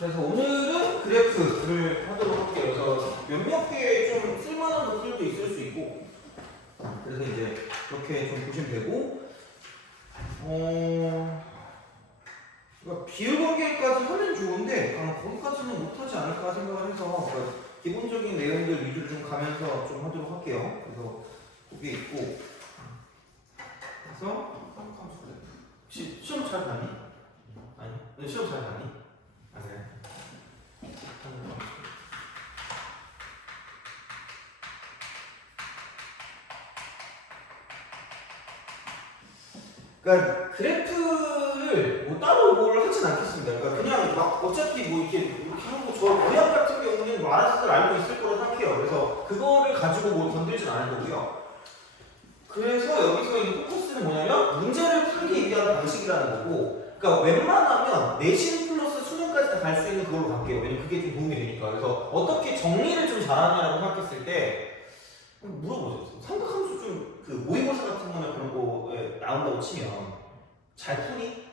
그래서 오늘은 그래프를 하도록 할게요. 그래서 몇몇 개 좀 쓸만한 것들도 있을 수 있고, 그래서 이제 그렇게 좀 보시면 되고, 그러니까 비율관계까지 하면 좋은데 거기까지는 못하지 않을까 생각을 해서 그러니까 기본적인 내용들 위주로 좀 가면서 좀 하도록 할게요. 그래서 그게 있고, 그래서 혹시 시험 잘 봤니? 아니, 너 시험 잘 봤니? 아 그래. 그러니까 그래프를 뭐 따로 뭘 하진 않겠습니다. 그러니까 그냥 막 어차피 뭐 이렇게 하고 저 모양 같은 경우는 뭐 알아서들 알고 있을 거라 생각해요. 그래서 그거를 가지고 뭘 건들진 않을 거고요. 그래서 여기서 이 포커스는 뭐냐면 문제를 풀기 위한 방식이라는 거고, 그러니까 웬만하면 내신 플러스 수능까지 다 갈 수 있는 그걸로 갈게요. 왜냐면 그게 좀 도움이 되니까. 그래서 어떻게 정리를 좀 잘하냐라고 생각했을 때 물어보죠. 삼각함수 좀 그 모의고사 같은 거나 그런 거에 나온다고 치면 잘 풀이?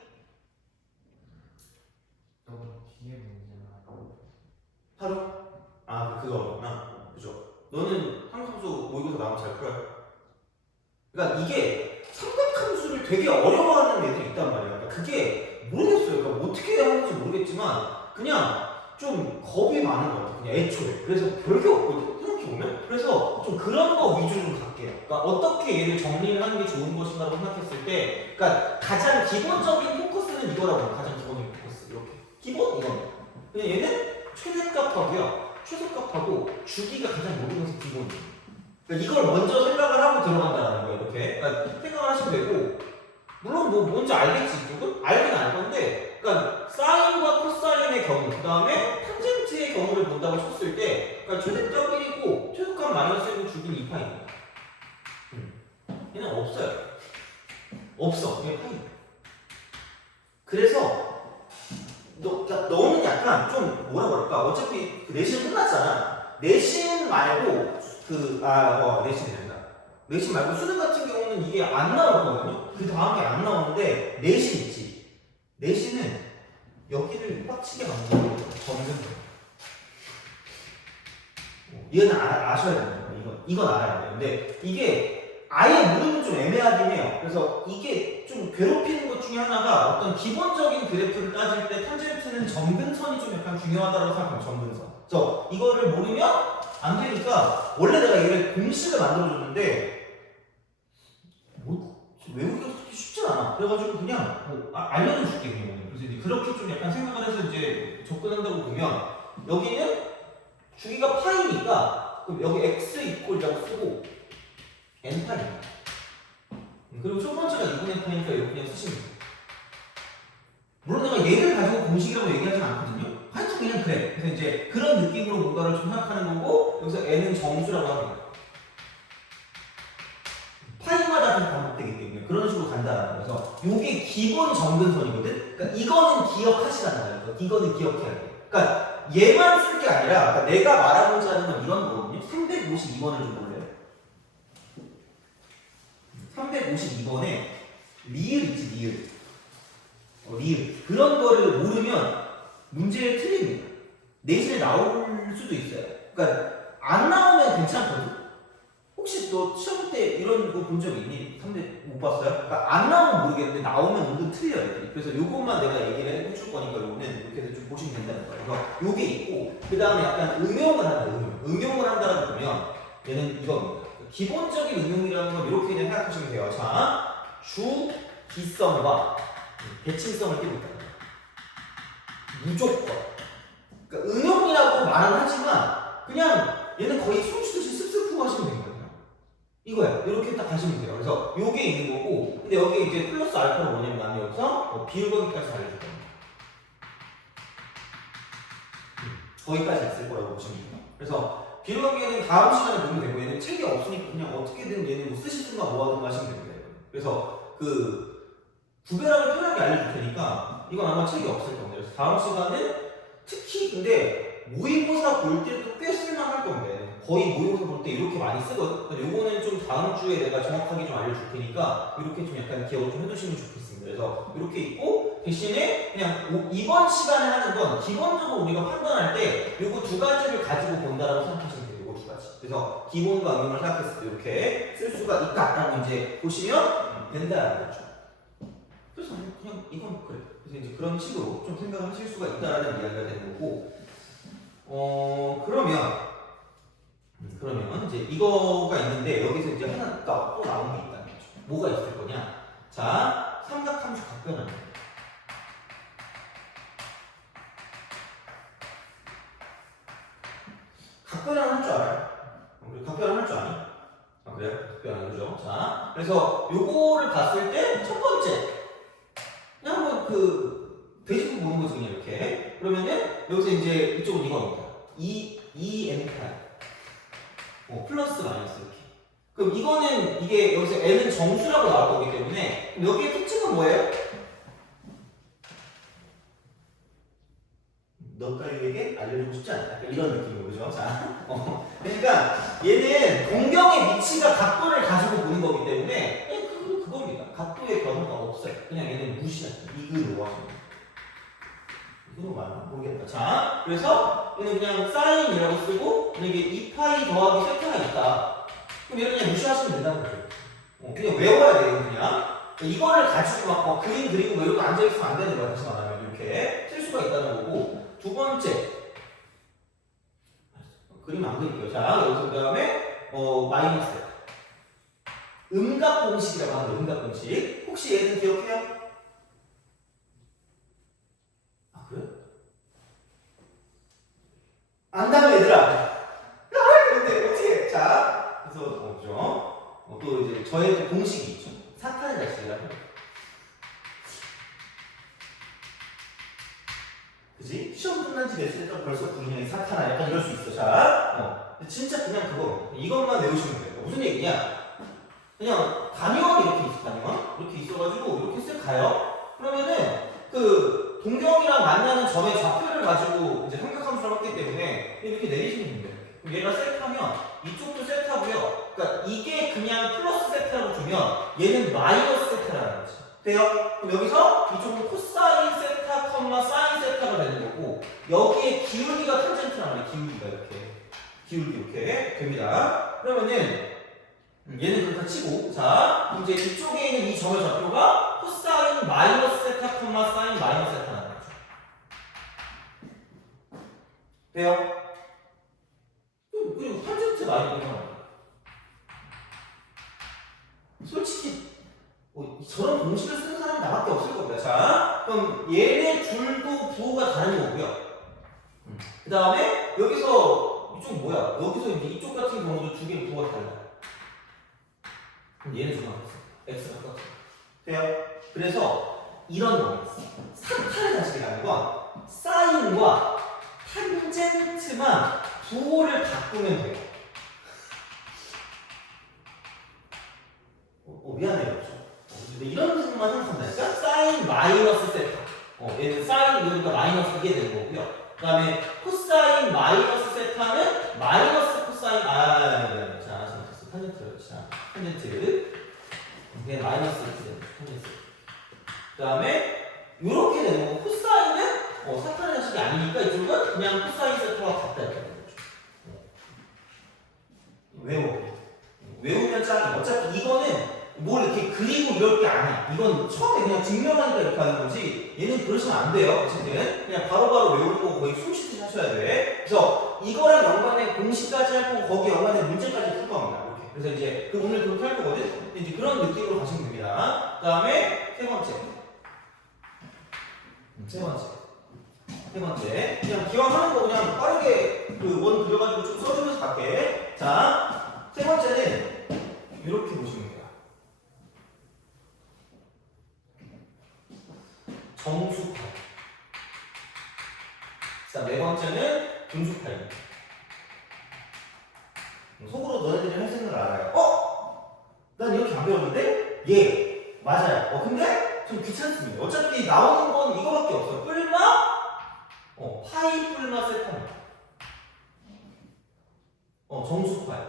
너무 뒤에 문제나 하루? 아 그거구나. 그죠? 너는 삼각함수 모의고사 나오면 잘 풀어요? 그러니까 이게 삼각함수를 되게 어려워하는 애들이 있단 말이야. 그러니까 그게 모르겠어요. 그러니까 어떻게 해야 하는지 모르겠지만 그냥 좀 겁이 많은 것 같아. 그냥 애초에. 그래서 별게 없거든. 생각해보면. 그래서 좀 그런 거 위주로 좀 갈게요. 그러니까 어떻게 얘를 정리를 하는 게 좋은 것인가라고 생각했을 때, 그러니까 가장 기본적인 포커스는 이거라고. 가장 기본적인 포커스. 이렇게. 기본 이겁니다. 근데 얘는 최대값하고요. 최소값하고 주기가 가장 모든 것의 기본이에요. 그러니까 이걸 먼저 생각을 하고 들어간다는 거예요. 이렇게. 그러니까 생각을 하시면 되고, 물론 뭐 뭔지 알겠지 이쪽은? 알긴 알 건데, 그러니까 사인과 코사인의 경우, 그 다음에 탄젠트의 경우를 본다고 쳤을 때, 그러니까 최대값 1이고 최소값 마이너스 1은 주기는 2파입니다. 얘는 없어요. 없어. 그냥 파입니다. 그래서 그러니까 너는 약간 좀 뭐라 그럴까? 어차피 그 내신 끝났잖아. 내신 말고 내신 된다. 내신 말고 수능 같은 경우는 이게 안 나오거든요. 그 다음 게 안 나오는데 내신 있지. 내신은 여기를 빡치게 만들고 점점 얘는 아셔야 됩니다. 이건 알아야 돼요. 근데 이게 아예 모르면 좀 애매하긴 해요. 그래서 이게 좀 괴롭히는 것 중에 하나가 어떤 기본적인 그래프를 따질 때 탄젠트는 점근선이 좀 약간 중요하다고 생각해요. 점근선. 그래서 이거를 모르면 안 되니까 원래 내가 얘를 공식을 만들어줬는데 외우기가 그렇게 쉽지 않아. 그래가지고 그냥 알려는 줄게 그냥. 그래서 이제 그렇게 좀 약간 생각을 해서 이제 접근한다고 보면 여기는 주기가 파이니까 그럼 여기 x 이꼴이라고 쓰고 n 파입니다. 그리고 첫 번째가 2분의 파이니까 이거 그냥 쓰시면 돼요. 물론 내가 얘를 가지고 공식이라고 얘기하진 않거든요. 하여튼 그냥 그래. 그래서 이제 그런 느낌으로 뭔가를 좀 생각하는 거고 여기서 n은 정수라고 합니다. 파이마다 좀 반복되기 때문에 그런 식으로 간다는 거예요. 그래서 이게 기본 점근선이거든. 그러니까 이거는 기억하시라는 거예요. 이거는 기억해야 돼요. 그러니까 얘만 쓸 게 아니라 그러니까 내가 말하고자 하는 건 이런 거거든요. 352번을 좀 볼래요? 352번에 리을 있지, 리을. 리을. 그런 거를 모르면 문제를 틀립니다. 내신에 나올 수도 있어요. 그러니까 안 나오면 괜찮거든. 혹시 너 시험 때 이런 거 본 적 있니? 3대 못 봤어요? 그러니까 안 나오면 모르겠는데 나오면 은근 틀려요. 그래서 요것만 내가 얘기를 해줄 거니까 요거는 이렇게 해서 좀 보시면 된다는 거예요. 그래서 요게 있고 그 다음에 약간 응용을 한다. 응용을 한다라고 보면 얘는 이겁니다. 기본적인 응용이라는 건 이렇게 그냥 생각하시면 돼요. 자, 주, 기성과 대칭성을 띄고 있다. 무조건. 그러니까 응용이라고 말은 하지만 그냥 얘는 거의 숨쉬듯이 습습 하시면 되거든요. 이거야. 이렇게 딱 가시면 돼요. 그래서 요게 있는 거고, 근데 여기 이제 플러스 알파는 뭐냐면 나는 여기서 비율관계까지 알려줄 겁니다. 거기까지 있을 거라고 보시면 돼요. 그래서 비율관계는 다음 시간에 보면 되고, 얘는 책이 없으니까 그냥 어떻게든 얘는 뭐 쓰시든가 뭐 하든가 하시면 됩니다. 그래서 그 구별하고 편하게 알려줄 테니까 이건 아마 책이 없을 겁니다. 그래서 다음 시간은 특히 근데 모의고사 볼 때도 꽤 쓸만할 건데 거의 모의고사 볼 때 이렇게 많이 쓰거든. 요거는 좀 다음 주에 내가 정확하게 좀 알려줄 테니까 이렇게 좀 약간 기억을 좀 해두시면 좋겠습니다. 그래서 이렇게 있고 대신에 그냥 이번 시간에 하는 건 기본적으로 우리가 판단할 때 요거 두 가지를 가지고 본다라고 생각하시면 돼요. 요거 두 가지. 그래서 기본과 응용을 생각했을 때 이렇게 쓸 수가 있다라고 이제 보시면 된다라는 거죠. 그래서 그냥 이건 그래. 그래서 이제 그런 식으로 좀 생각을 하실 수가 있다라는 이야기가 되는 거고, 그러면 이제 이거가 있는데 여기서 이제 하나가 또 나온 게 있다는 거죠. 뭐가 있을 거냐? 자, 삼각함수 각변환. 각변환 할 줄 알아요? 우리 각변환 할 줄 아니? 아 그래요? 각변환 그죠? 자, 그래서 요거를 봤을 때 첫 번째 그냥 한번 대시분 보는 거지 그냥 이렇게. 그러면은 여기서 이제 이쪽은 이겁니다. 2n 플러스 마이너스 이렇게. 그럼 이거는 이게 여기서 n은 정수라고 나올 거기 때문에 그럼 여기의 특징은 뭐예요? 너 따위에게 알려주고 싶지 않다. 약간 이런 느낌이에요, 그죠? 자, 그러니까 얘는 동경의 위치가 각도를 가지고 보는 거기 때문에 그냥 그겁니다. 각도의 변화가 없어요. 그냥 얘는 무시하죠. 이그로 하시면. 이거 말나 모르겠다. 자, 그래서 얘는 그냥 사인이라고 쓰고 이게 2파이 더하기 세타가 있다. 그럼 얘는 그냥 무시하시면 된다는 거죠. 그냥 외워야 돼요, 그냥. 이거를 가지고 막 그림 그리고 뭐 이렇게 앉아있으면 안 되는 거야. 다시 말하면 이렇게 쓸 수가 있다는 거고. 두 번째 그림 안 그릴게요. 자, 여기서 그 다음에 마이너스 음각 공식이라고 하는데 음각 공식 혹시 얘는 기억해요? 아 그래? 안다며 얘들아. 근데 어떻게? 자, 그래서 그죠? 또 이제 저의 또 공식이 있죠. 사탄의 자식이라고. 그지? 시험 끝난 지 됐을 때 벌써 분명히 사탄아 약간 이럴 수 있어. 자, 진짜 그냥 그거 이것만 외우시면 돼요. 무슨 얘기냐? 그냥 단위원이 이렇게 있어, 단위원 이렇게 있어가지고 이렇게 쓱 가요. 그러면은 동경이랑 만나는 점의 좌표를 가지고 이제 삼각함수를 했기 때문에 이렇게 내리시면 돼요. 그럼 얘가 세타면 이쪽도 세타고요. 그러니까 이게 그냥 플러스 세타라고 두면 얘는 마이너스 세타라는 거지. 돼요? 그럼 여기서 이쪽은 코사인 세타, 사인 세타가 되는 거고 여기에 기울기가 탄젠트라는 거예요. 기울기가 이렇게 기울기 이렇게 됩니다. 그러면은 얘는 그렇다 치고 자 이제 이쪽에 있는 이 점의 좌표가 코사인 마이너스 세타, 사인 마이너스 세타라는 거죠. 돼요? 그리고 탄젠트 많이 보면 솔직히 저런 공식을 쓰는 사람이 나밖에 없을 겁니다. 자, 그럼 얘네 둘도 부호가 다른 거고요. 그 다음에 여기서 이쪽 뭐야? 여기서 이제 이쪽 같은 경우도 두 개의 부호가 달라요. 그럼 얘는 좀 바뀌었어. x가 바뀌었어. 돼요? 그래서 이런 거 사탄의 자식이라는 건 사인과 탄젠트만 부호를 바꾸면 돼요. 미안해요. 이런 식만 생각한다니까? 사인 마이너스 세타. 얘는 사인 그러니까 마이너스 이게 되는 거고요. 그 다음에 코사인 마이너스 세타는 마이너스 코사인 자, 잘못했어. 탄젠트. 자, 탄젠트. 그게 마이너스 이렇게 되는 거죠. 탄젠트. 그 다음에 이렇게 되는 거고 코사인은 사탄의 자식이 아니니까 이쪽은 그냥 코사인 세타와 같다 이렇게 되는 거죠. 외우면 짱이. 어차피 이거는 뭘 이렇게 그리고 이럴 게 아니야. 이건 처음에 그냥 증명하니까 이렇게 하는 거지. 얘는 그러시면 안 돼요. 어쨌든 그냥 바로바로 외우는 거 거의 숨 쉬듯이 하셔야 돼. 그래서 이거랑 연관된 공식까지 할 거고 거기에 연관된 문제까지 풀 겁니다. 이렇게. 그래서 이제 오늘 그렇게 할 거거든. 이제 그런 느낌으로 가시면 됩니다. 그 다음에 세 번째. 그냥 기왕 하는 거 그냥 빠르게 원 그려가지고 좀 써주면서 갈게. 자, 세 번째는 이렇게 보시면 돼요. 정수파이. 자, 네 번째는 분수파이. 속으로 너네들이 할 생각을 알아요. 난 이렇게 안 배웠는데? 예, 맞아요. 근데 좀 귀찮습니다. 어차피 나오는 건 이거밖에 없어요. 뿔마, 파이 뿔마 세타입니다. 정수파이.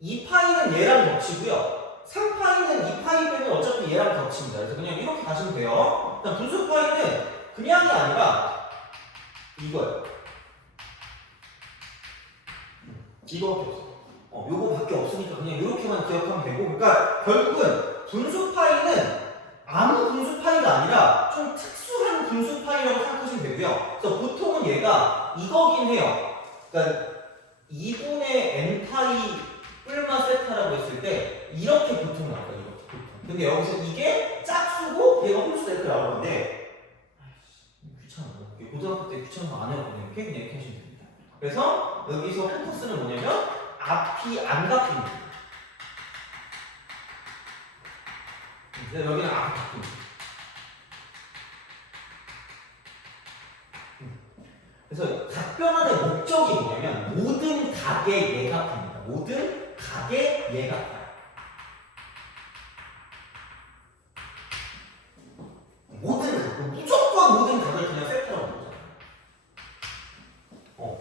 이 파이는 얘랑 겹치고요. 3파이는 2파이 빼면 어차피 얘랑 겹칩니다. 그래서 그냥 이렇게 가시면 돼요. 일단 분수 파이는 그냥이 아니라 이거예요. 이거밖에 없어. 요거밖에 없으니까 그냥 이렇게만 기억하면 되고, 그러니까 결국은 분수 파이는 아무 분수 파이가 아니라 좀 특수한 분수 파이라고 생각하시면 되고요. 그래서 보통은 얘가 이거긴 해요. 그러니까 2분의 n 파이 뿔마 세타라고 했을 때 이렇게 보통 나와요. 이렇게 보통. 근데 여기서 이게 짝수고 얘가 홀수 세타라고 하는데, 귀찮아. 고등학교 때 귀찮은 거 안 해요. 그냥 이렇게 하시면 됩니다. 그래서 여기서 포커스는 뭐냐면 앞이 안 바뀝니다. 여기는 앞이 바뀝니다. 그래서 각변환의 목적이 뭐냐면 모든 각의 예각입니다. 모든 각의 예각. 모든 각, 무조건 모든 각을 그냥 세트라고 보잖아요.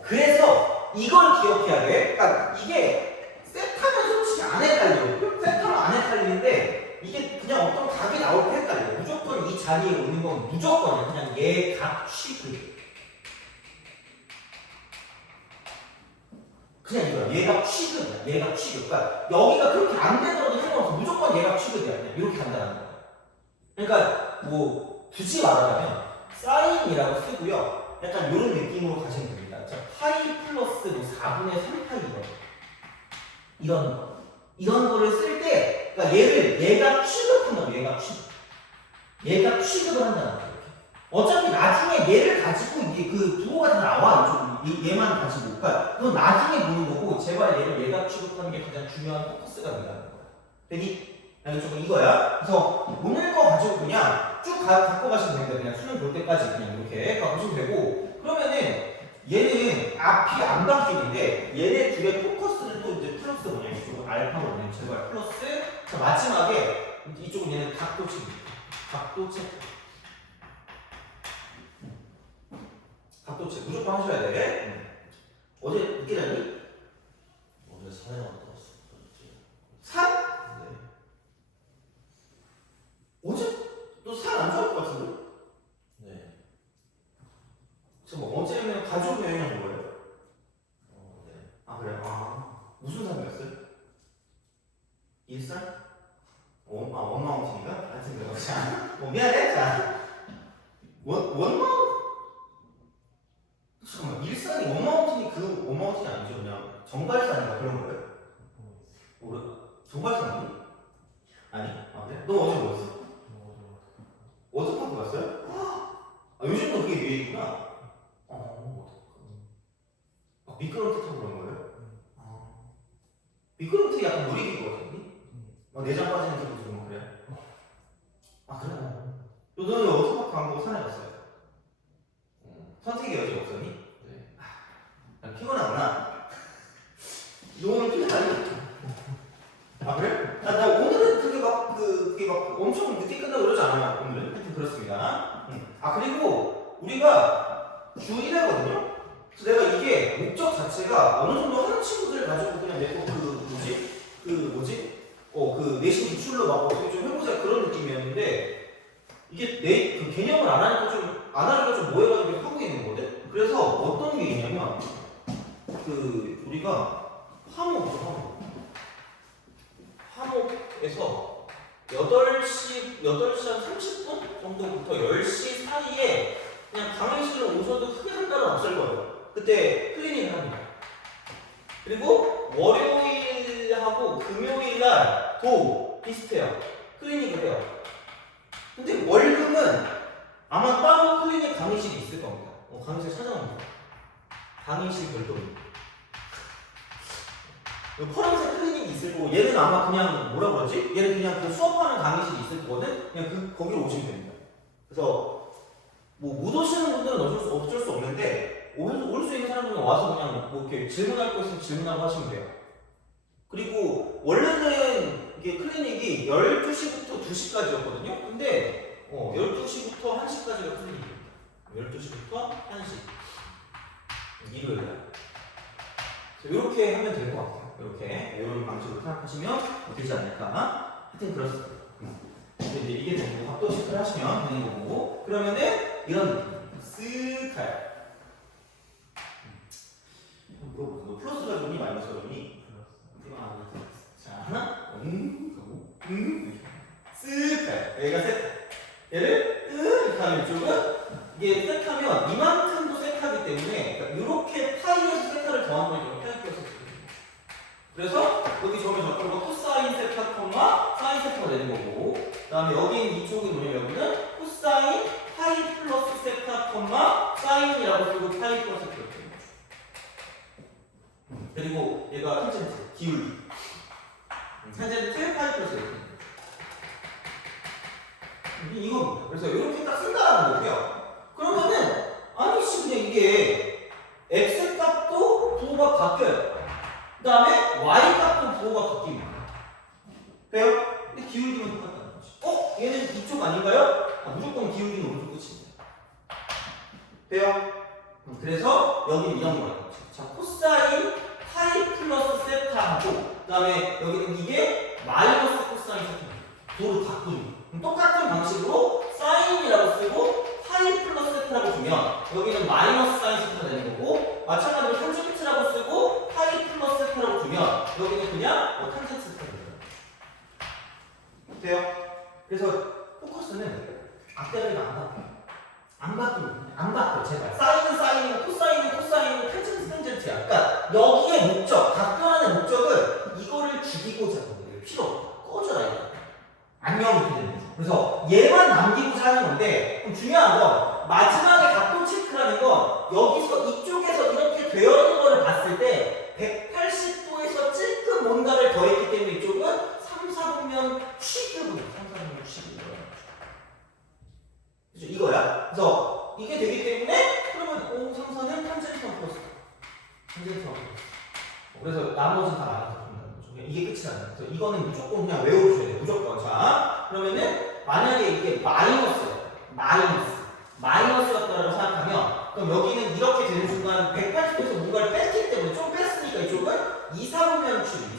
그래서 이걸 기억해야 돼. 그러니까 이게 세타는 솔직히 안 헷갈려요. 세타는 안 헷갈리는데 이게 그냥 어떤 각이 나올 때 헷갈려요. 무조건 이 자리에 오는 건 무조건이야. 그냥 예각 취급. 그냥 이거야. 얘가 취급이야. 얘가 취급. 그러니까 여기가 그렇게 안 되더라도 상관없어. 무조건 얘가 취급이야. 그냥 이렇게 간다는 거야. 그러니까 뭐 굳이 말하자면 사인이라고 쓰고요. 약간 이런 느낌으로 가시면 됩니다. 자, 파이 플러스 뭐 4분의 3파이 이런 거를 쓸 때, 그러니까 얘가 취급한다고. 얘가 취급을 한다는 거야. 어차피 나중에 얘를 가지고 이게 그 부호가 다 나와. 얘만 가지고. 그러니까 그건 나중에 보는 거고, 제발 얘를 얘가 취급하는 게 가장 중요한 포커스가 된다는 거야. 되니? 조금 이거야. 그래서 오늘 거 가지고 그냥 쭉 갖고 가시면 됩니다. 그냥 수능 볼 때까지 그냥 이렇게 가보시면 되고, 그러면은 얘는 앞이 안 바뀌는데 얘네 둘의 포커스는 또 이제 플러스 뭐냐면 이쪽은 알파로 뭐냐면 제발 플러스. 자, 마지막에 이쪽은 얘는 각도체입니다. 각도체. 각도체 무조건 하셔야 돼. 어제 늦게 잤니? 어제 산에 갔다 왔어. 산? 네. 어제 너 산 안 좋아할 것 같은데? 네. 잠깐 어제는 가족 여행한 거예요? 네. 아 그래요? 아 무슨 산이었어요? 일산? 원마운틴인가? 하여튼 그거 자 미안해. 자 원마운틴? 잠깐만, 일산이 원마운틴이 그 원마운틴이 아니죠? 그냥 정발산인가 그런 거예요? 모르 정발산 아니? 아니? 아 그래? 너 어제 뭐였어? 워터파크 갔어요? 아 요즘도 그게 유행이구나. 미끄럼틀 타고 그런 거예요? 미끄럼틀이 약간 놀이기구 같은데? 내장 빠지는 기분 좀 그래? 아 그래? 너는 워터파크 간 거 산에 갔어요? 선택의 여지 없었니? 네. 피곤하구나. 너는 피곤하니? 아 그래? 나 오늘은 그게 막 엄청 늦게 끝나고 그러지 않아요. 오늘은 하여튼 그렇습니다. 아 그리고 우리가 주 1회거든요. 그래서 내가 이게 목적 자체가 어느 정도 하는 친구들 가지고 그냥 내거 그 내신 기출로 막 어떻게 좀 해보자 그런 느낌이었는데, 이게 내 그 개념을 안 하니까 좀 안 하니까 좀 뭐해가지고 하고 있는 거거든. 그래서 어떤 게 있냐면 그 우리가 화목에서 8시 한 30분 정도부터 10시 사이에 그냥 강의실로 오셔도 크게 상관은 없을 거예요. 그때 클리닝을 합니다. 그리고 월요일하고 금요일날도 비슷해요. 클리닉을 해요. 근데 월금은 아마 따로 클리닉 강의실이 있을 겁니다. 강의실 찾아옵니다. 강의실 별도입니다. 파란색 클리닉이 있을 거고, 얘는 아마 그냥 뭐라 그러지? 얘는 그냥 그 수업하는 강의실이 있을 거거든? 그냥 거기로 오시면 됩니다. 그래서 뭐 못 오시는 분들은 어쩔 수 없는데 올 수 있는 사람들은 와서 그냥 뭐 이렇게 질문할 거 있으면 질문하고 하시면 돼요. 그리고 원래는 이게 클리닉이 12시부터 2시까지였거든요? 근데 12시부터 1시까지가 클리닉입니다. 12시부터 1시. 일요일날. 이렇게 하면 될 것 같아요. 이렇게 이런 방식으로 생각하시면 되지 않을까. 하여튼 그렇습니다. 이제 이게 되고 각도 체크를 하시면 되는 거고 그러면은 이런 느낌 쓱 가요. 물어보세요. 너 플러스가 좋니 마이너스가 좋니? 자 하나 가고 쓱 가요. 여기가 셋. 얘를 이렇게 하면 이쪽은 이게 셋하면 이만큼도 셋하기 때문에 그러니까 이렇게 파이에서 셋타를 더한 거니까 파이 플러스 셋입니다. 그래서 여기 처음에 적은 거 코사인 세타 콤마 사인 세타가 되는 거고 그 다음에 여기는 이쪽이 뭐냐면 여기는 코사인 파이 플러스 세타 콤마 사인이라고 쓰고 파이 플러스 세타가 되는 거죠. 그리고 얘가 탄젠트 기울기 탄젠트 파이 플러스 세타 이겁니다. 그래서 이렇게 딱 쓴다는 거고요. 그러면은 아니씨 그냥 이게 x 값도 부호가 바뀌어요. 그 다음에 y 값도 부호가 바뀝니다. 돼요? 근데 기울기는 똑같다는 거지. 얘는 이쪽 아닌가요? 무조건 기울기는 오른쪽 끝입니다. 돼요? 그래서 여기는 이런 거라는 거죠. 자, 코사인 파이 플러스 세타하고 그 다음에 여기는 이게 마이너스 코사인 세타입니다. 부호를 바꾸는 그럼 똑같은 방식으로 사인이라고 쓰고 파이 플러스 세타라고 주면 여기는 마이너스 사인 세타가 되는 거고 마찬가지로 탄젠트라고 쓰고 파이 플러스 세타라고 주면 여기는 그냥 탄젠트 세타가 되는 거죠. 돼요? 그래서 포커스는 앞대가리가 안 바뀌어 제발 사인은 사인이고 코사인은 코사인이고 탄젠트는 탄젠트야. 그러니까 여기의 목적 답변하는 목적은 이거를 죽이고자 하는 거예요. 필요 없다. 꺼져라 이거. 안녕 이렇게 되는 거죠. 그래서 얘만 남기고자 하는 건데 그럼 중요한 건 마지막에 각도 체크라는 건 여기서 이쪽에서 이렇게 되어 있는 거를 봤을 때 180도에서 찔끔 뭔가를 더했기 때문에 이쪽은 3, 4분면 취급은 3, 4분면 취급이 거예요. 그죠? 이거야. 그래서 이게 되기 때문에 그러면 5, 3, 4는 탄젠트만 플러스 탄젠트만 플러스 그래서 나머지는 다 마이너스 된다는 거죠. 이게 끝이라는 거죠. 그래서 이거는 무조건 그냥 외워주셔야 돼요. 무조건. 자 그러면은 만약에 이게 마이너스였다라고 생각하면 그럼 여기는 이렇게 되는 순간 180도에서 뭔가를 뺐기 때문에 좀 뺐으니까 이쪽은 2, 4분면 취급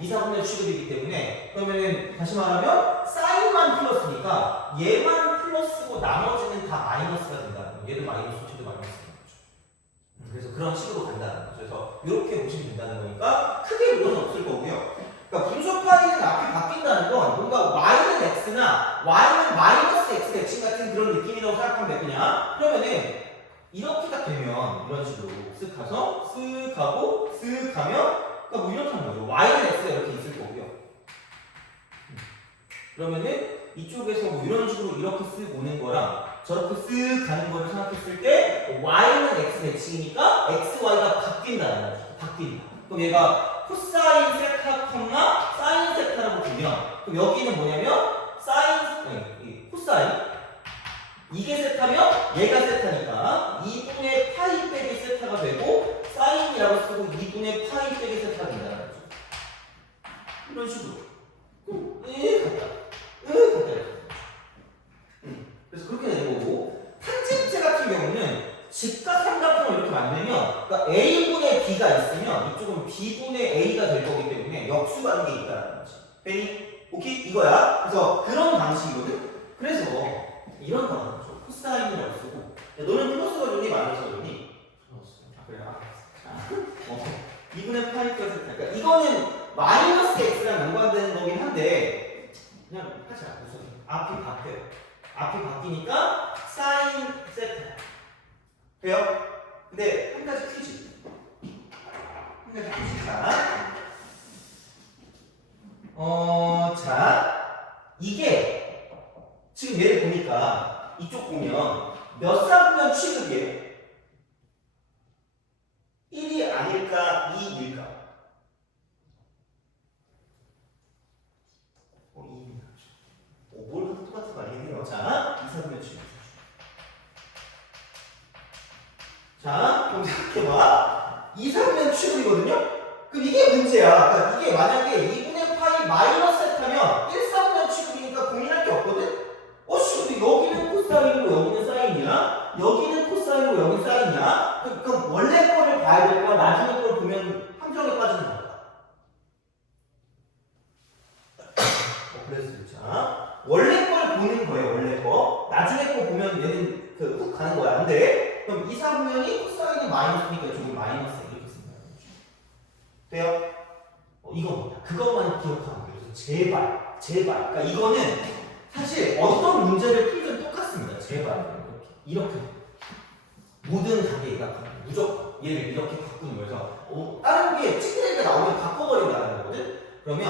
2, 4분면 취급이기 때문에 그러면은 다시 말하면 사인만 플러스니까 얘만 플러스고 나머지는 다 마이너스가 된다는 거예요. 얘도 마이너스, 쟤도 마이너스인 거죠. 그래서 그런 식으로 간다는 거죠. 그래서 이렇게 보시면 된다는 거니까 크게 물어는 없을 거고요. 그러니까 분수 파이는 앞이 바뀐다는 건 뭔가 y는 x나 y는 마이너스 x 대칭 같은 그런 느낌이라고 생각하면 돼 그냥. 그러면은 이렇게 딱 되면 이런 식으로 쓱 가서 쓱 가고 쓱 가면 그러니까 뭐 이렇게 하는 거죠. y는 x가 이렇게 있을 거고요. 그러면은 이쪽에서 뭐 이런 식으로 이렇게 쓱 오는 거랑 저렇게 쓱 가는 거를 생각했을 때 y는 x 대칭이니까 x, y가 바뀐다는 거죠. 바뀐다. 그럼 얘가 코사인 세타 콤마 사인 세타라고 주면 그럼 여기는 뭐냐면 코사인 이게 세타면 얘가 세타니까 2분의 파이 빼기 세타가 되고 사인이라고 쓰고 2분의 파이 빼기 세타가 된다는 거죠. 이런 식으로 그래서 그렇게 되는 거고 탄젠트 같은 경우는 직각 삼각형을 이렇게 만들면 그러니까 A분의 B가 있으면 이쪽은 B분의 A가 될 거기 때문에 역수라는 게 있다는 거지. 되니? 오케이? 이거야. 그래서 그런 방식이거든. 그래서 이런 거 하는 거죠. 코사인이라고 쓰고 야, 너는 플러스가 좋니? 마이너스가 좋니? 플러스. 그래. 알았어. 2분의 파이 플러스 그러니까 이거는 마이너스 x랑 연관되는 거긴 한데 그냥 하자. 우선 앞이 바뀌어요. 앞이 바뀌니까 사인 세타 돼요? 근데 한 가지 퀴즈. 자, 이게 지금 얘를 보니까 이쪽 보면 몇 사분면 취급이에요? 1이 아닐까? 2일까? 2입니다. 뭘 똑같은 거 아니겠네요. 자, 2사분면 취급. 자, 그럼 생각해봐. 2사분면 취급이거든요? 그럼 이게 문제야. 그러니까 이게 만약에 2분의 파이 마이너스 세타면 1사분면 취급이니까 고민할 게 없거든? 근데 여기는 코사인이고 여기는 사인이야? 여기는 코사인이고 여기는 사인이야? 그럼 원래 거를 봐야 될 거야? 나중에 걸 보면 함정에 빠지는 거야. 그러면 얘는 훅 가는 거야. 안 돼. 그럼 이 사분면이 코사인은 마이너스니까 이쪽은 마이너스 이렇게 쓴다. 돼요? 이거 뭐야? 그것만 기억하면 돼요. 그래서 제발. 그러니까 이거는 사실 어떤 문제를 풀든 똑같습니다. 제발 이렇게 모든 가게가 무조건 얘를 이렇게 바꾸는 거여서 다른 게 찌그레가 나오면 바꿔버린다는 거거든. 그러면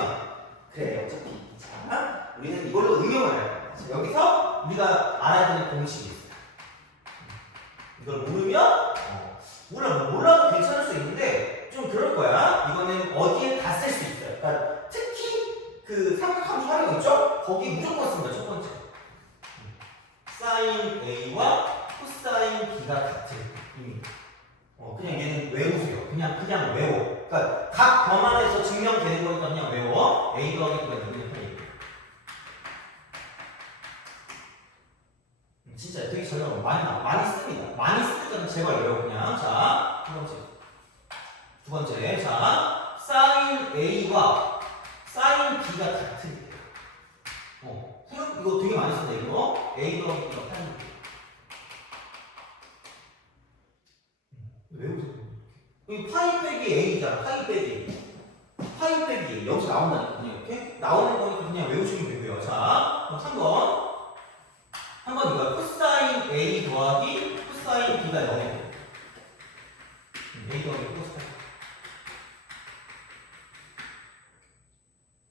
그래 어차피 자 우리는 이걸로 응용을 할 거야. 여기서 우리가 알아야 되는 공식이 있어요. 이걸 모르면 몰라도 괜찮을 수 있는데 좀 그럴 거야. 이거는 어디에 다 쓸 수 있어요. 그러니까 특히 그 삼각함수 활용 있죠? 거기 무조건 씁니다. 첫 번째 사인 A와 코사인 B가 같은 의미. 그냥 얘는 외우세요. 그냥 외워. 그러니까 각 범안에서 증명되는 거니까 그냥 외워. A 더하기 B가 누구냐 A. 진짜 되게 잘 나와요. 많이 씁니다. 많이 쓰니까 제발 외워 그냥. 자, 두 번째. 자, 사인 A와 사인 B가 같은. 이거 되게 많이 쓴다 이거. A 더하기 B가 8. 외우세요. 이 파이 빼기 A잖아. 파이 빼기 A. 여기서 나온다니까 그냥 이렇게 나오는 거니까 그냥 외우시면 되고요. 자, 그럼 3번. 한번 이거 코사인 A 더하기 코사인 B가 0이에요. A 더하기 코사인.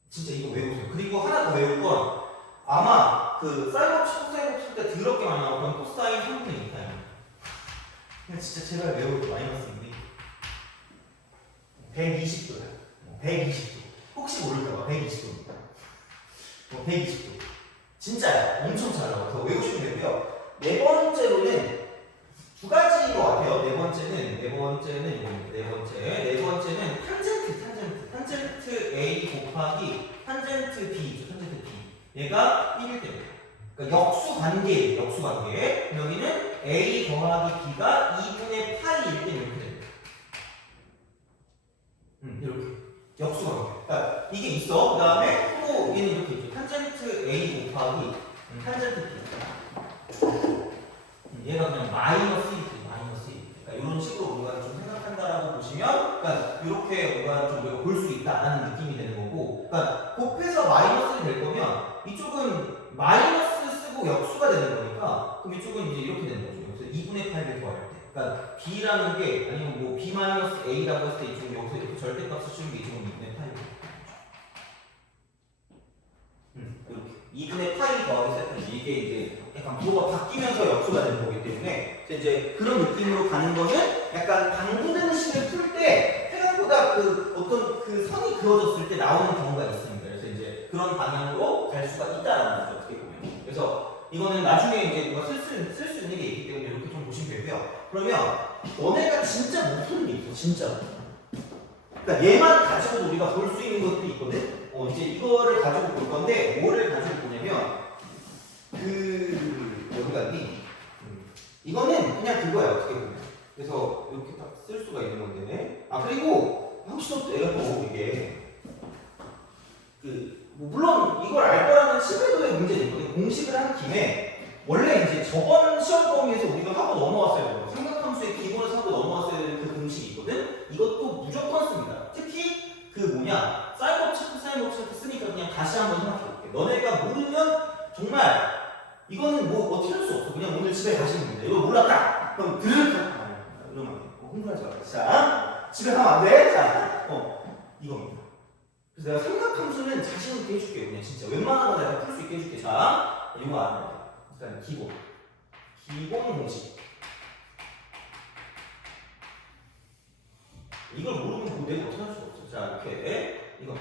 진짜 이거 외우세요. 그리고 하나 더 외울 건 아마 그 사인 칠 때 더럽게 많이 나오던 코사인 3분의 2타임. 근데 진짜 제발 외울 거 마이너스 120도야. 120도. 혹시 모를까봐 120도입니다. 120도. 진짜야. 엄청 잘 나와. 더 외우시면 되고요. 네 번째로는 두 가지인 것 같아요. 네 번째는 탄젠트 A 곱하기 탄젠트 B. 얘가 1일 때문에. 그러니까 역수 관계. 여기는 A 더하기 B가 2분의 파이일 때 이렇게 됩니다. 이렇게 역수 관계. 그러니까 이게 있어. 그 다음에 또 얘는 이렇게 있죠. 탄젠트 A 곱하기 탄젠트 B. 얘가 그냥 마이너스 1. 그러니까 이런 식으로 우리가 좀 생각한다라고 보시면, 그러니까 이렇게 우리가 좀 볼 수 있다라는 느낌이 되는 거고, 그러니까 곱해서 마이너스가 될 거면 이쪽은 마이너스 쓰고 역수가 되는 거니까, 그럼 이쪽은 이제 이렇게 되는 거죠. 그래서 2분의 8을 더할 때, 그러니까 B라는 게 아니면 뭐 B 마이너스 A라고 했을 때 이쪽은 여기서 이렇게 절대값을 쓰는 게 이쪽은 2분의 8. 이렇게 2분의 파이 더하기 세트 이게 이제 약간 부호가 바뀌면서 역수가 되는 거기 때문에 이제 그런 느낌으로 가는 거는 약간 당분되는 식을 풀 때 생각보다 그 어떤 그 선이 그어졌을 때 나오는 경우가 있습니다. 그래서 이제 그런 방향으로 갈 수가 있다라는 거죠. 어떻게 보면. 그래서 이거는 나중에 이제 누가 쓸 수 있는 게 있기 때문에 이렇게 좀 보시면 되고요. 그러면 너네가 진짜 못 푸는 게 있어. 진짜. 그러니까 얘만 가지고 우리가 볼 수 있는 것도 있거든. 이제 이거를 가지고 볼 건데 뭐를 가지고 보냐면 여기가 있니? 이거는 그냥 그거야 어떻게 보면. 그래서 이렇게 딱 쓸 수가 있는 건데. 그리고 혹시 또 내가 또 이게 뭐 물론 이걸 알 거라는 친밀도의 문제는 있거든. 공식을 한 김에 원래 이제 저번 시험 범위에서 우리가 하고 넘어왔어야 돼요. 삼각함수의 기본을 하고 넘어왔어야 되는 그 공식이 있거든. 이것도 무조건 씁니다. 특히 사인 법칙 쓰니까 그냥 다시 한번 생각해볼게. 너네가 모르면 정말 이거는 뭐 어떻게 할 수 없어. 그냥 오늘 집에 가시면 됩니다. 이거 몰랐다. 그럼 이러면 안 돼. 흥분하지 마. 자, 집에 가면 안 돼. 자, 이겁니다. 그래서 내가 삼각함수는 자신 있게 해줄게. 그냥 진짜 웬만한 거 내가 풀 수 있게 해줄게. 자, 이거 안 해. 일단 기본 공식. 이걸 모르면 뭐 내가 어떻게 할 수가 없어. 자, 이렇게 이거.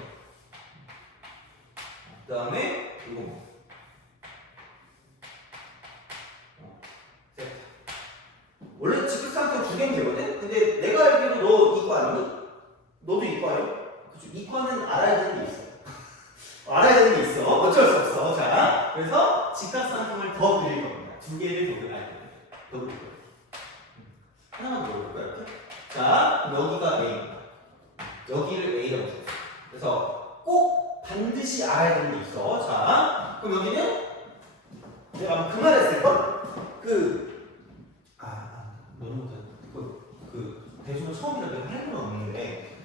그 다음에 이거. 원래 직역상태 두 개면 되거든? 근데 내가 알기로 너 이거 아니니? 너도 이과요? 그쵸? 이과는 알아야 되는 게 있어. 알아야 되는 게 있어. 어쩔 수 없어. 자, 그래서 직각상품을 더 그릴 겁니다. 두 개를 더 그릴 거예요. 더 그릴 거예요. 하나만 더 그릴 거야, 이렇게. 자, 여기가 A입니다. 여기를 A라고 줬어요. 그래서 꼭 반드시 알아야 되는 게 있어. 자, 그럼 여기는 내가 그 말했을걸? 너는 못해. 대수는 처음이라 내가 할 필요는 없는데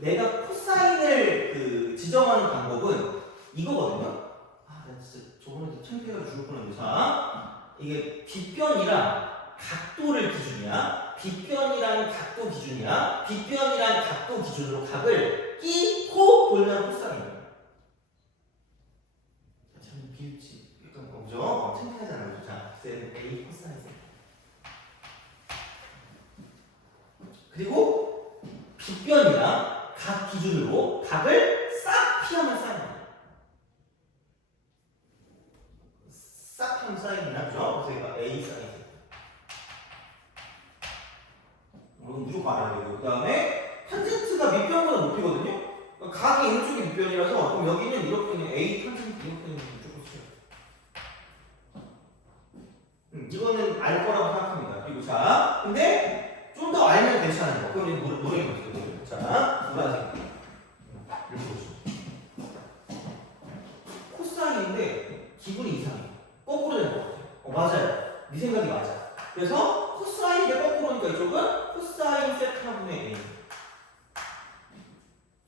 내가 코사인을 지정하는 방법은 이거거든요. 나 진짜 저번에 창피해서 죽을 뻔했는데 자 이게 빗변이랑 각도를 기준이야. 빗변이랑 각도 기준이야. 빗변이랑 각도 기준으로 각을 끼고 돌면 코사인이야. 참 비웃지. 약간 그죠? 창피하잖아요. 자, 쌤 A 코사인. 그리고 빗변이랑 각 기준으로 각을 싹 피하면 사인이야. 싹 피하면 사인이나 그죠? 그래서 얘가 A 사인. 이건 무조건 알아야 되고 그 다음에 탄젠트가 밑변보다 높이거든요. 각이 왼쪽이 밑변이라서 그럼 여기는 이렇게 그냥 A 탄젠트 이렇게 무조건 써요. 이거는 알 거라고 생각합니다. 그리고 자, 근데 좀 더 알면 괜찮은 거. 그럼 이제 노래가 있거든요. 자, 노란색. 이렇게 보시죠. 코사인인데 기분이 이상해. 거꾸로 되는 것 같아요. 맞아요. 네 생각이 맞아. 그래서 코사인인데 거꾸로니까 이쪽은 코사인 세타분의 A.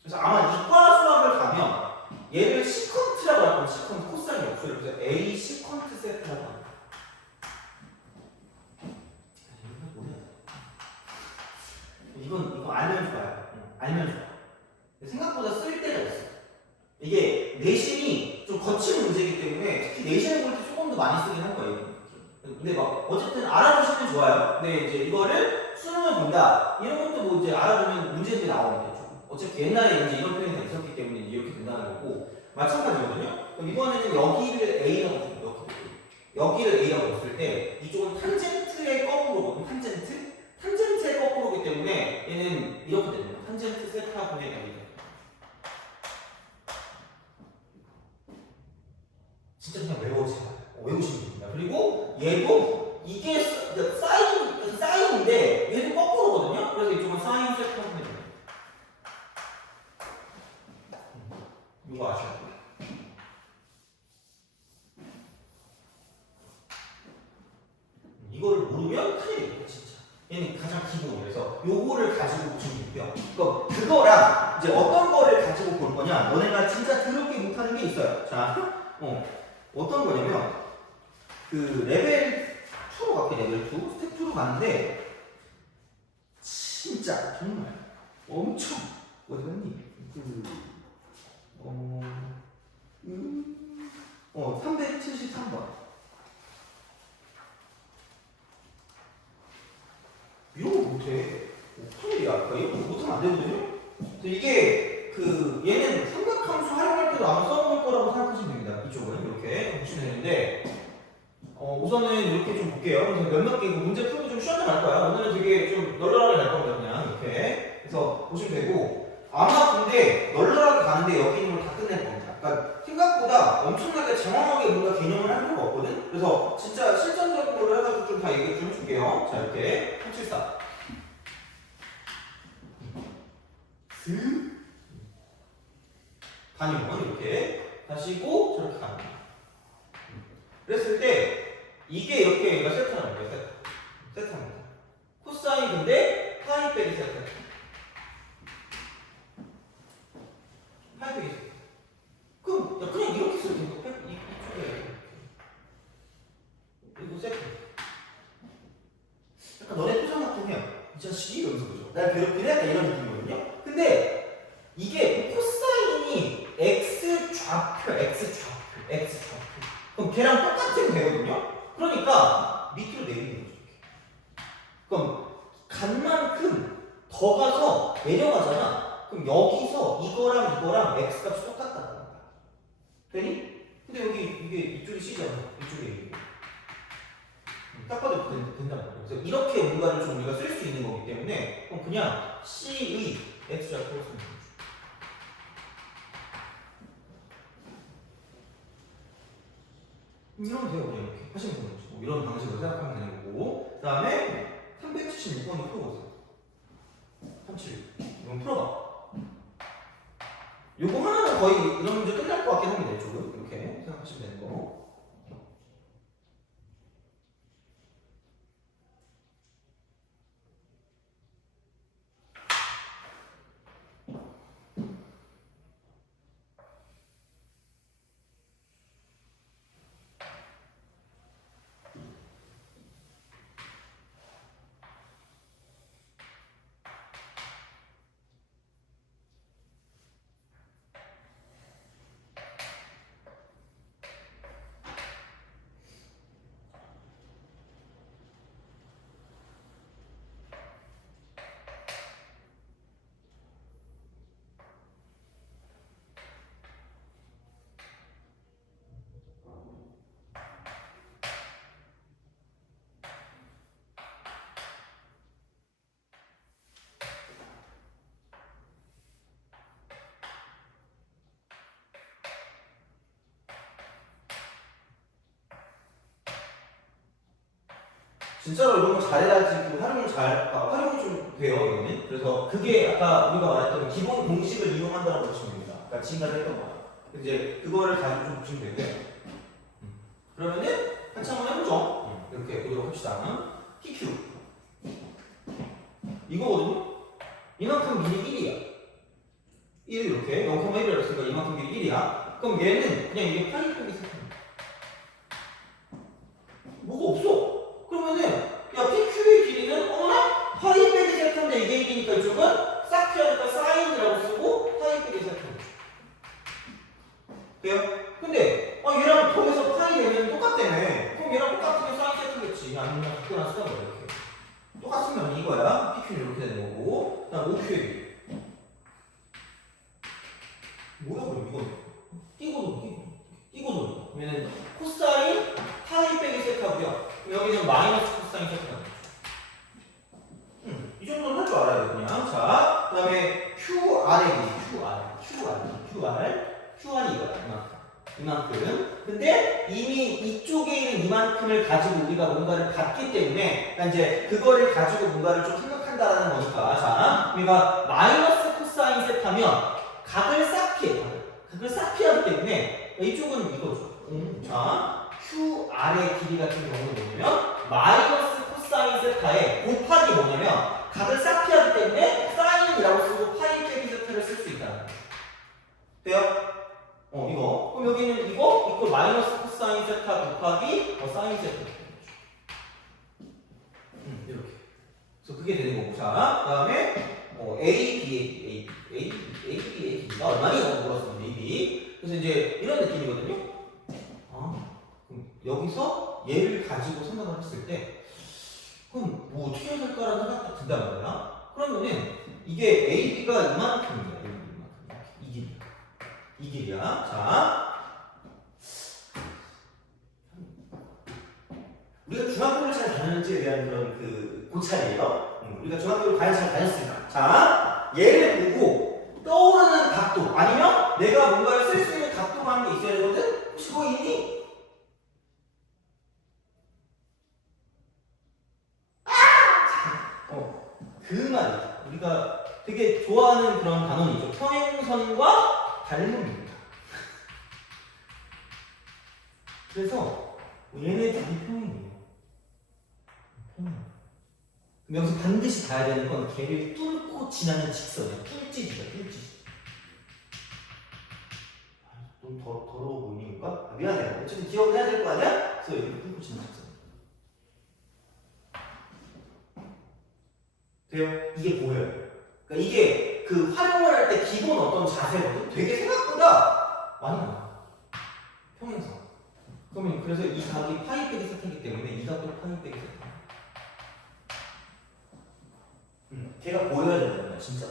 그래서 아마 이과 수학을 가면 얘를 시컨트라고 할 거면 시컨트 코사인이 없어요. 그래서 A 시컨트 세타라고 합니다. 이거 알면 좋아요. 알면 좋아. 생각보다 쓸 데가 있어. 이게 내신이 좀 거친 문제이기 때문에 특히 내신을 볼 때 조금 더 많이 쓰긴 할 거예요. 근데 막 어쨌든 알아두시면 좋아요. 근데 이제 이거를 수능을 본다. 이런 것도 뭐 이제 알아두면 문제들이 나오면 되죠. 어차피 옛날에 이제 이런 표현이 있었기 때문에 이렇게 된다는 거고 마찬가지거든요. 그럼 이번에는 여기를 A라고 해요. 여기를 A라고 했을 때 이쪽은 탄젠트의 거꾸로거든. 탄젠트의 거꾸로기 때문에 얘는 이렇게 됩니다. 탄젠트 세타분의 A다. 진짜 그냥 외우시면 됩니다. 그리고 얘도 이게 사인인데 얘도 거꾸로거든요. 그래서 이쪽은 사인 세타분의 A다. 이거 아셔야 돼요. 이거를 모르면 큰일이에요, 진짜. 얘는 가장 기본이라서 요거를 가지고 보시면 돼요. 그거랑 이제 어떤 거를 가지고 볼 거냐? 너네가 진짜 더럽게 못하는 게 있어요. 자, 어떤 거냐면 레벨 2로 갈게. 레벨 2 스텝 2로 가는데 진짜 정말 엄청 어디 갔니? 373번. 이런 거 못해. 큰일이야. 그러니까 이런 거 못하면 안 되거든요. 그래서 이게 얘는 삼각함수 활용할 때도 아마 써먹을 거라고 생각하시면 됩니다. 이쪽은 이렇게 보시면 되는데 우선은 이렇게 좀 볼게요. 그래서 몇몇 개 문제 풀고 좀 쉬었다 갈 거야. 오늘은 되게 좀 널널하게 갈 겁니다. 그냥 이렇게. 그래서 보시면 되고 아마 근데 널널하게 가는데 여기 있는 걸 다 끝낼 겁니다. 그러니까 생각보다 엄청나게 장황하게 뭔가 개념을 할 필요가 없거든. 그래서 진짜 실전적인 걸로 해가지고 좀 다 얘기 좀 해줄게요. 자 이렇게 374 단위원 이렇게 다시고 저렇게 갑니다. 그랬을 때 이게 이렇게 얘가 세타라는 거예요. 세타입니다. 코사인 근데 파이 빼기 세타. 파이 빼기 세타. 그럼 그냥 이렇게 쓰면 돼. 이쪽에 그리고 세타. 약간 너네 표정 같은 해요. 이 자식이 이러면서 그죠? 날 괴롭히네? 약간 이런 느낌이거든요. 근데 이게 코사인이 x 좌표. 그럼 걔랑 똑같으면 되거든요. 그러니까 밑으로 내리는 거죠. 그럼 간 만큼 더 가서 내려가잖아. 그럼 여기서 이거랑 x 값이 똑같다는 거야. 되니? 근데 여기 이게 이쪽이 C잖아. 이쪽이 A고. 딱 봐도 된단 말이야. 그래서 이렇게 뭔가를 좀 우리가 쓸 수 있는 거기 때문에 그럼 그냥 C의 x좌표로 쓰면 되죠. 이러면 돼요. 그냥 이렇게 하시면 되는 거죠. 뭐 이런 방식으로 생각하면 되는 거고. 그 다음에 376번을 풀어보세요. 37. 이건 풀어봐. 요거 하나는 거의 이런 문제 끝날 것 같긴 합니다. 이쪽은. 이렇게 생각하시면 되는 거. 진짜로 이런 거 잘해야지 그 활용이 좀 돼요 이거는. 그래서 그게 아까 우리가 말했던 기본 공식을 이용한다고 보시면 됩니다. 그러니까 지금까지 했던 거. 이제 그거를 가지고 좀 보시면 되고요. 그러면은 같이 한번 해보죠. 이렇게 보도록 합시다. PQ 이거거든요. 이만큼 길이 1이야. 1 이렇게 0,1이라고 했으니까 이만큼 길이 1이야. 그럼 얘는 그냥 이게 파이 빼기 세타입니다. 뭐가 없어. 그러면은 야 PQ의 길이는 어머나 파이 빼기 세타인데 이게 1이니까 이쪽은 싹 피하니까 사인이라고 쓰고 파이 빼기 세타입니다. 돼요? 근데 얘랑 더해서 파이 되면 똑같다며. 그럼 얘랑 똑같으면 사인 세타겠지. 아니면 각도나 쓰는 거야 이렇게. 똑같으면 이거야. PQ는 이렇게 되는 거고. 그다음 OQ의 길이. 뭐야 그럼 이건? 띄고도 그러면 코사인 파이 빼기 세타고요. 여기는 마이너스 코사인 세타가 이 정도는 할 줄 알아야 돼 그냥. 자, 그다음에 QR의 길이 QR이 이거야 이만큼. 근데 이미 이쪽에 있는 이만큼을 가지고 우리가 뭔가를 봤기 때문에 그러니까 이제 그거를 가지고 뭔가를 좀 생각한다라는 거니까. 자, 우리가 마이너스 코사인 세타면 각을 싹 피하기 때문에 이쪽은 이거죠. 자, QR의 길이 같은 경우는 뭐냐면 마이너스 코사인 세타에 곱하기 뭐냐면 각을 싹 피하기 때문에 사인이라고 쓰고 파이 빼기 세타를 쓸 수 있다는 거예요. 돼요? 이거. 그럼 여기는 이거 이걸 마이너스 코사인 세타 곱하기 사인 세타. 이렇게. 그래서 그게 되는 거고. 자, 그다음에 AB의 길이가 얼마니? 라고 물었습니다. AB. 그래서 이제 이런 느낌이거든요. 그럼 여기서 얘를 가지고 생각을 했을 때 그럼 뭐 어떻게 해야 될까라는 생각이 든단 말이야. 그러면은 이게 AB가 이만큼이야. 이 길이야. 자, 우리가 중학교를 잘 다녔는지에 대한 그런 그 고찰이에요. 우리가 중학교를 과연 잘 다녔습니다. 자, 얘를 보고 떠오르는 각도 아니면 내가 뭔가를 쓸 수 있는 각도가 하는 게 있어야 되거든? 혹시 그거 있니? 그 말이야. 우리가 되게 좋아하는 그런 단원이죠. 평행선과 닮음입니다. 그래서 얘네들이 평행이에요. 그럼 여기서 반드시 봐야 되는 건 걔를 뚫고 지나는 직선이야. 뚫지지다. 좀 더러워 보이는 건가? 미안해요. 어쨌든 기억을 해야 될 거 아니야? 그래서 이렇게 뚫고 지나는 직선. 돼요? 이게 보여요. 그러니까 이게 그 활용을 할 때 기본 어떤 자세거든? 되게 생각보다 많이 나와. 평행선. 그러면 그래서 이 각이 파이 빼기 세타이기 때문에 이 각도 파이 빼기 세타. 걔가 보여야 된다는 거야, 진짜.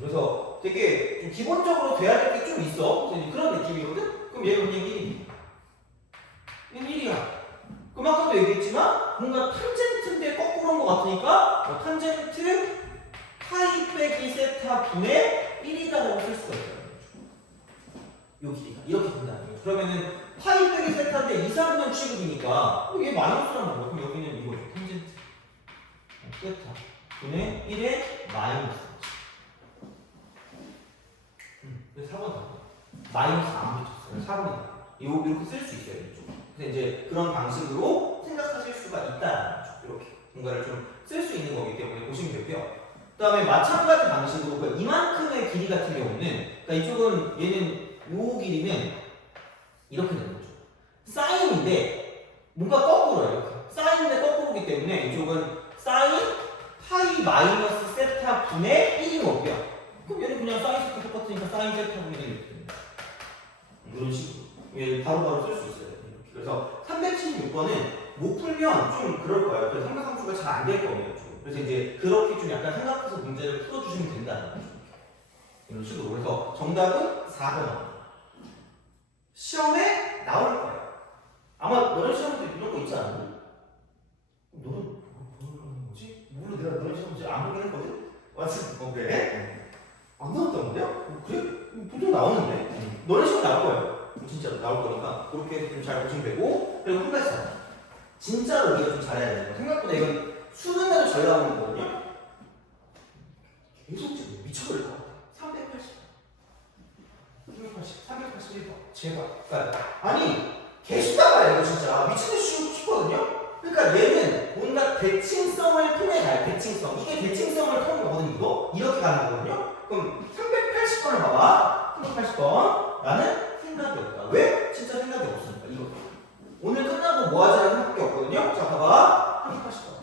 그래서 되게 좀 기본적으로 돼야 될 게 좀 있어. 그래서 그런 느낌이거든? 그럼 얘가 그냥 1이야. 얘는 1이야. 그럼 아까도 얘기했지만 뭔가 탄젠트인데 거꾸로 온 것 같으니까 탄젠트 파이 빼기 세타 분의 1이다라고 쓸 수가 있어요. 요 길이가 이렇게 된다는 거예요. 그러면은 파이 빼기 세타인데 2, 4분의 취급이니까 얘 마이너스라는 거. 그럼 여기는 이거죠. 탄젠트 세타 분의 1의 마이너스. 그래서 4번 더. 마이너스 안 붙였어요. 4번이. 이렇게 쓸 수 있어요. 이쪽. 근데 이제 그런 방식으로 생각하실 수가 있다는 거죠. 이렇게 뭔가를 좀 쓸 수 있는 거기 때문에 보시면 되고요. 그 다음에 마찬가지 방식으로 그러니까 이만큼의 길이 같은 경우는 그러니까 이쪽은 얘는 요 길이는 이렇게 되는 거죠. 사인인데 뭔가 거꾸로야. 이렇게 사인인데 거꾸로기 때문에 이쪽은 사인 파이 마이너스 세타 분의 1인 거고요. 그럼 얘는 그냥 사인 세타 똑같으니까 사인 세타 분의 1 이렇게 되는 거죠. 이런 식으로 얘 바로바로 쓸 수 있어요. 이렇게. 그래서 376번은 못 풀면 좀 그럴 거예요. 그래서 삼각함수가 잘 안 될 거예요. 좀. 그래서 이제 그렇게 좀 약간 생각해서 문제를 풀어주시면 된다는 거죠. 이런 식으로. 그래서 정답은 4번. 시험에 나올 거예요. 아마 너네 시험 때 이런 거 있지 않니? 너는 뭐지? 물론 내가 너네 시험 때 안 보긴 했거든? 맞지? 그래? 안 나왔단 말이야? 그래? 보통 나오는데? 너네 시험 나올 거예요. 진짜 나올 거니까 그렇게 해서 좀 잘 보시면 되고. 그리고 한 가지 더. 진짜로 우리가 좀 잘해야 되는 거. 생각보다 이건 수능에도 잘 나오는 거거든요. 계속 지금 미쳐버릴 것 같아. 380, 381번. 제발. 그러니까 아니 개수다 봐요 이거 진짜 미친듯이 쉽거든요. 그러니까 얘는 뭔가 대칭성을 통해 가요. 대칭성. 이게 대칭성을 통한 거거든 이거. 이렇게 가는 거거든요. 그럼 380번을 봐봐. 380번. 나는 생각이 없다. 왜? 진짜 생각이 없으니까 이거. 오늘 끝나고 뭐 하지 않을 생각이 없거든요. 자 봐봐. 380번.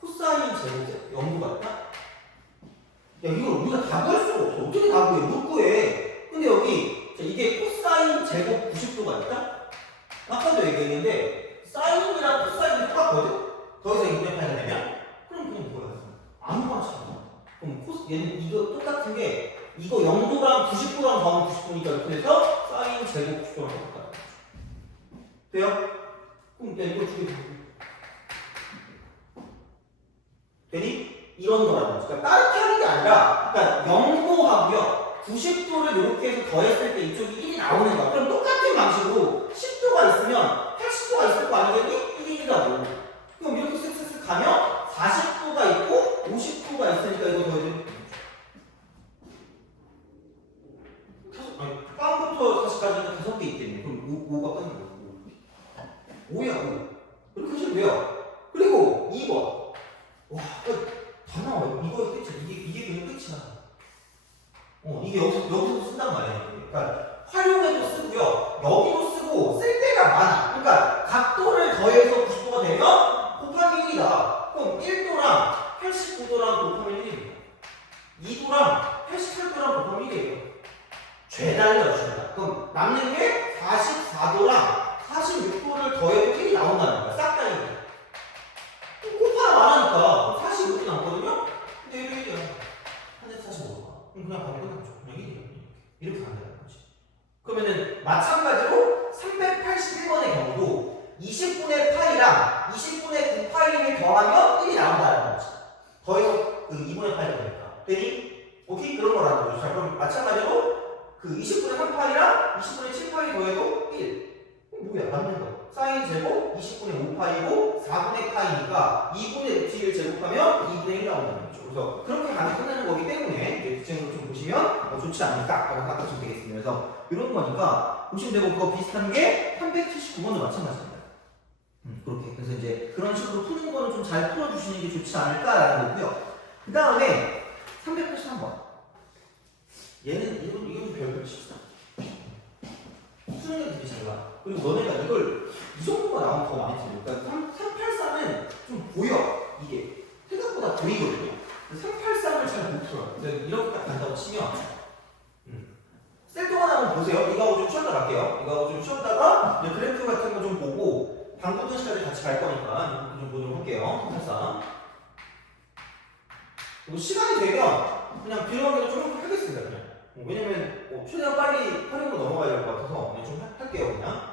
코사인 제곱 0도 같다? 야 이걸 우리가 다 구할 수가 없어. 어떻게 다 구해? 못 구해. 근데 여기 자, 이게 코사인 제곱 90도가 있다? 아까도 얘기했는데 사인이랑 코사인이 똑같거든? 더 이상 2분의 8가 되면? 그럼 그냥 뭐야? 아무거나 찾아. 그럼 얘는 이거 똑같은 게 이거 0도랑 90도랑 더하면 90도니까 그래서 사인 제곱 90도랑 똑같다. 돼요? 그럼 야 이거 두 개 다 되니? 이런 거라는 거지. 그러니까 다르게 하는 게 아니라, 그러니까 0도하고요, 90도를 이렇게 해서 더했을 때 이쪽이 1이 나오는 거야. 그럼 똑같은 방식으로 10도가 있으면 80도가 있을 거 아니겠니? 1이라고. 그럼 이렇게 쓱쓱쓱 가면 40도가 있고 50도가 있으니까 이거 더해주면 빵부터 40까지는 5개 있겠네. 그럼 5가 끝난 거야. 5야, 5. 이렇게 하시면 돼요. 그리고 2번. 와, 다 나와요. 이거 끝이야. 이게 그냥 끝이야. 이게 여기서 쓴단 말이야. 그러니까 활용해도 쓰고요. 여기도 쓰고 쓸 때가 많아. 그러니까 각도를 더해서 90도가 되면 곱하기 1이다. 그럼 1도랑 89도랑 곱하면 1입니다. 2도랑 88도랑 곱하면 1이에요. 죄달려 죄다. 그럼 남는 게 44도랑 46도를 더해도 1이 나온다는 거야. 싹 다 1이야. 곱하면 많으니까 45도 남거든요? 근데 이렇게 얘기야. 한대 45가. 그럼 그냥 바로 끝났죠. 그냥 1이야. 이렇게 간다는 거지. 그러면은 마찬가지로 381번의 경우도 20분의 파이랑 20분의 9파이를 더하면 1이 나온다는 거지. 더해서 그 2분의 파이가 되니까. 되니? 오케이? 그런 거라는 거죠. 자, 그럼 마찬가지로 그 20분의 3파이랑 20분의 7파이 더해도 1. 뭐야? 맞는 거. 사인 제곱 20분의 5파이고 4분의 파이니까 2분의 루트 1 제곱하면 2분의 1 나온다는 거죠. 그래서 그렇게 가면 끝나는 거기 때문에 이제 뒷증으로 좀 보시면 좋지 않을까 라고 깎아주면 되겠습니다. 그래서 이런 거니까 보시면 되고 그거 비슷한 게 379번도 마찬가지입니다. 그렇게. 그래서 이제 그런 식으로 푸는 거는 좀 잘 풀어주시는 게 좋지 않을까라는 거고요. 그 다음에 383번. 얘는 이건 좀 별별 쉽다. 수능에 되게 잘 봐. 그리고 너네가 이걸 이 정도가 나오면 더 많이 틀려. 그러니까 383은 좀 보여. 이게 생각보다 보이거든요. 383을 잘 못 풀어요. 근데 이렇게 딱 간다고 치면 셀 동안 한번 보세요. 이거 하고 좀 쉬었다 갈게요. 이거 하고 좀 쉬었다가 이제 그래프 같은 거 좀 보고 방구든 시까지 같이 갈 거니까 이거 좀 보도록 할게요. 383. 그리고 시간이 되면 그냥 빌어먹기를 좀 하겠습니다. 그냥. 왜냐면 최대한 빨리 활용으로 넘어가야 될 것 같아서 그냥 좀 할게요. 그냥.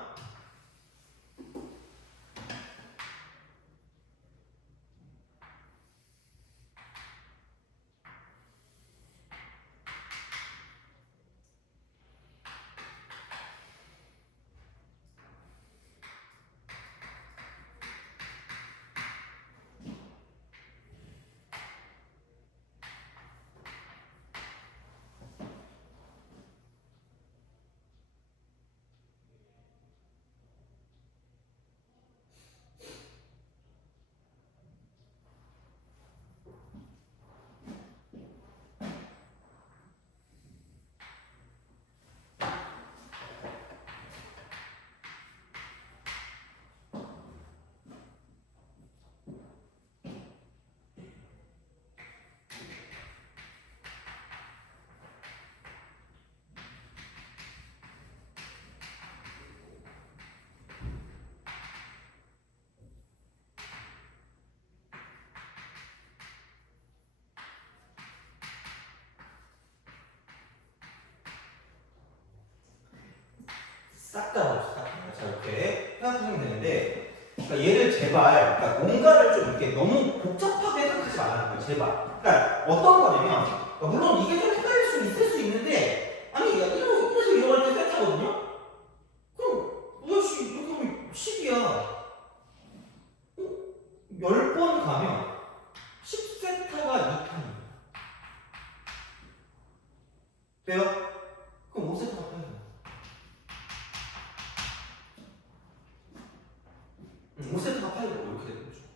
싹 다 봅시다. 자, 이렇게 생각하시면 되는데, 그러니까 얘를 제발, 그러니까 뭔가를 좀 이렇게 너무 복잡하게 생각하지 말라는 거예요, 제발. 그러니까 어떤 거냐면, 그러니까 물론 이게 좀 헷갈릴 수 있을 수 있는데, 아니, 야, 이래서 이러할 때 세트거든요?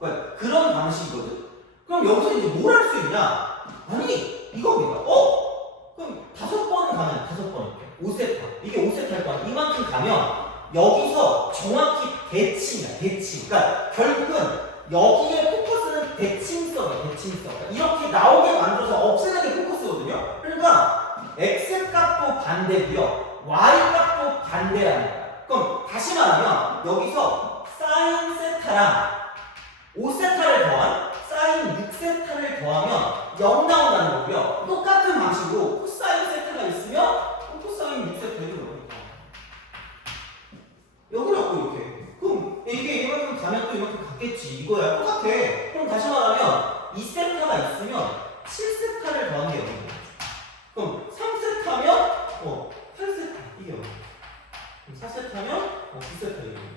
그러니까 그런 방식이거든. 그럼 여기서 이제 뭘 할 수 있냐? 아니 이겁니다. 그럼 5번을 가면 5번 이렇게 5세타 이게 5세타일 거야. 이만큼 가면 여기서 정확히 대칭이야. 대칭. 그러니까 결국은 여기에 포커스는 대칭성이야. 대칭성. 그러니까 이렇게 나오게 만들어서 없애는 게 포커스거든요. 그러니까 x 값도 반대고요. y 값도 반대라는 거야. 그럼 다시 말하면 여기서 사인 세타랑 5세타를 더한 사인 6세타를 더하면 0 나온다는 거고요. 똑같은 방식으로 코사인 세타가 있으면 코사인 6세타 해도 되니까 여기라고 이렇게. 그럼 이게 이만큼 가면 또 이만큼 갔겠지. 이거야. 똑같아. 그럼 다시 말하면 2세타가 있으면 7세타를 더한 게 0이고 그럼 3세타면 8세타 이게 0. 4세타면 9세타 이게 0.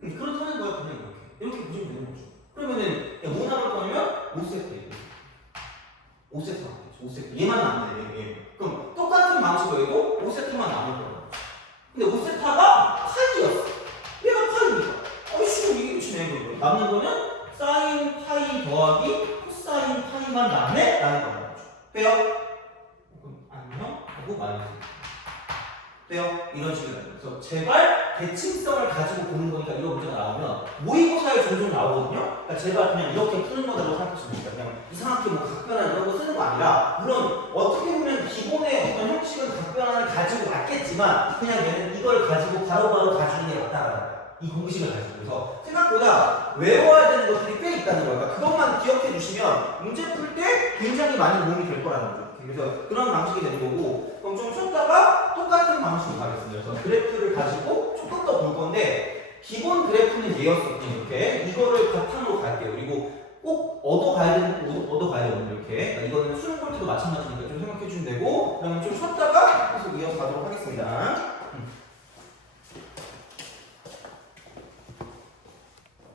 그렇다는 거야. 그냥 이렇게 보시면 되는 거죠. 그러면은 뭐 나올 거냐면 5세트 5세트 나오겠죠. 5세트 얘만 남네. 얘. 그럼 똑같은 방식으로 해도 5세트만 남을 거예요. 근데 5세타가 파이였어. 얘가 파이입니다. 쉬워. 이게 끝이네. 남는 거는 사인 파이 더하기 코사인 파이만 남네? 라는 거죠. 돼요? 그럼 안녕? 하고 마이너스. 돼요? 이런 식으로 나와요. 그래서 제발 대칭성을 가지고 보는 거니까 이런 문제가 나오면 모의고사에 종종 나오거든요. 그러니까 제발 그냥 이렇게 푸는 거라고 생각하시면 됩니다. 그냥 이상하게 뭐 각변환 이런 거 쓰는 거 아니라 물론 어떻게 보면 기본의 어떤 형식은 각변환을 가지고 맞겠지만 그냥 얘는 이걸 가지고 바로바로 가주는 게 맞다라는 거야. 이 공식을 가지고. 그래서 생각보다 외워야 되는 것들이 꽤 있다는 거예요. 그러니까 그것만 기억해 주시면 문제 풀 때 굉장히 많이 도움이 될 거라는 거죠. 그래서 그런 방식이 되는 거고 그럼 좀 쉬었다가 똑같은 방식으로 가겠습니다. 그래서 그래프를 가지고 조금 더 볼 건데 기본 그래프는 얘였었거든요. 이렇게 이거를 바탕으로 갈게요. 그리고 꼭 얻어가야 되는 얻어가야 돼요. 이렇게 그러니까 이거는 수능 볼트도 마찬가지니까 좀 생각해 주면 되고 그러면 좀 쉬었다가 계속 이어서 가도록 하겠습니다.